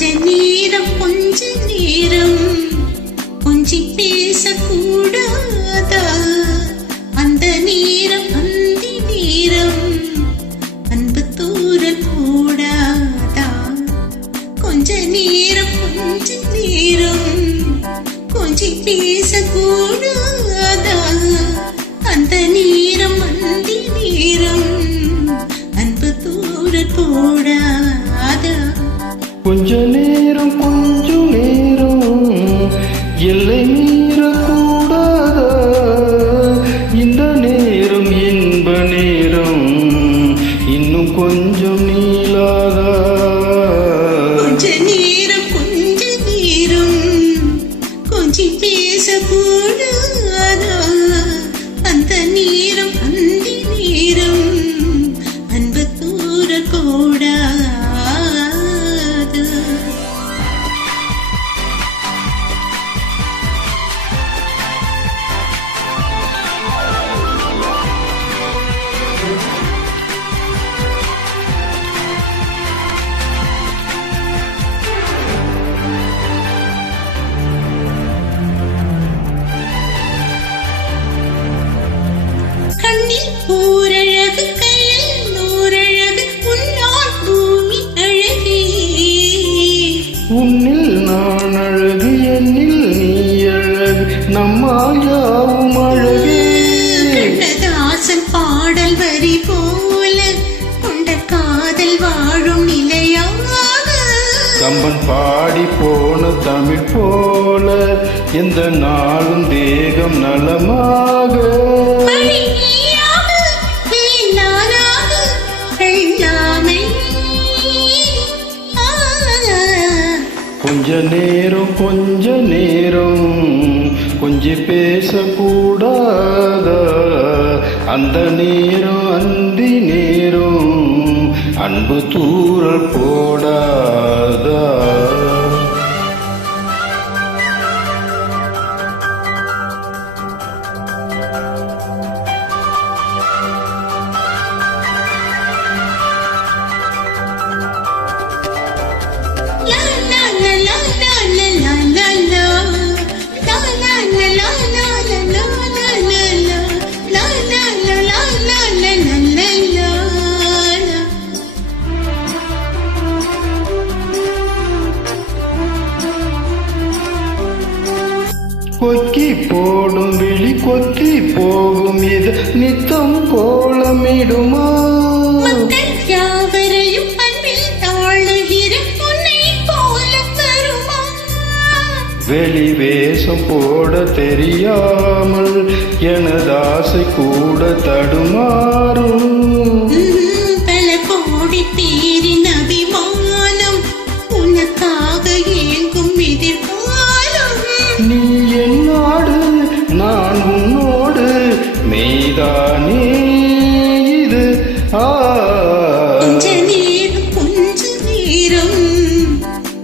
கொஞ்ச நேரம் கொஞ்சி பேசக்கூடாதா? அந்த நேரம் அந்தி நேரம் அன்பு தூரல் போடாதா? கொஞ்ச நேரம் கொஞ்சி பேசக்கூடாதா? அந்த நேரம் அந்தி நேரம் அன்பு தூரல் போடாதா? கொஞ்ச நேரம் எல்லை மீறக்கூடாதா? இந்த நேரம் இன்ப நேரம் இன்னும் கொஞ்சம் நீளாதா? கொஞ்ச நேரம் கொஞ்சி பேசக்கூடாதா? அந்த நேரம் அந்தி நேரம் அன்பு தூரக்கூடாதா? கண்ணில் ஊரழகு கையில் நூறழகு உன்னால் பூமி அழகே. உன்னில் நான் அழகு என்னில் நீ அழகு நம்மால் யாவும் அழகே. கண்ணதாசன் பாடல் வரி போல கொண்ட காதல் வாழும் நிலையாக. கம்பன் பாடி போன தமிழ் போல எந்த நாளும் தேகம் நலமாக. கொஞ்ச நேரம் கொஞ்சி பேசக்கூடாதா? அந்த நேரம் அந்தி நேரம் அன்பு தூரல் போடாதா? கொக்கி போடும் விழி கொக்கி போகும் இது நித்தம் கோலமிடுமா? யாவரையும் அன்பில் தாழுகிற உன்னை போல தருமா? வெளி வேஷம் போட தெரியாமல் எனது ஆசை கூட தடுமாறும். பல கோடி பேரின் அபிமானம் உனக்காக ஏங்கும் எதிர்காலம். நீ என்னோடு நான் உன்னோடு மெய்தானே இது. கொஞ்ச நேரம்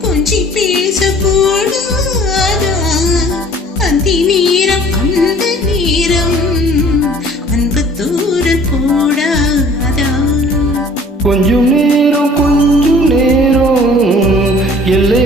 கொஞ்சி பேசக்கூடாதா? அந்த நேரம் அன்பு தூரக்கூடாதா? கொஞ்சம் நேரம் எல்லை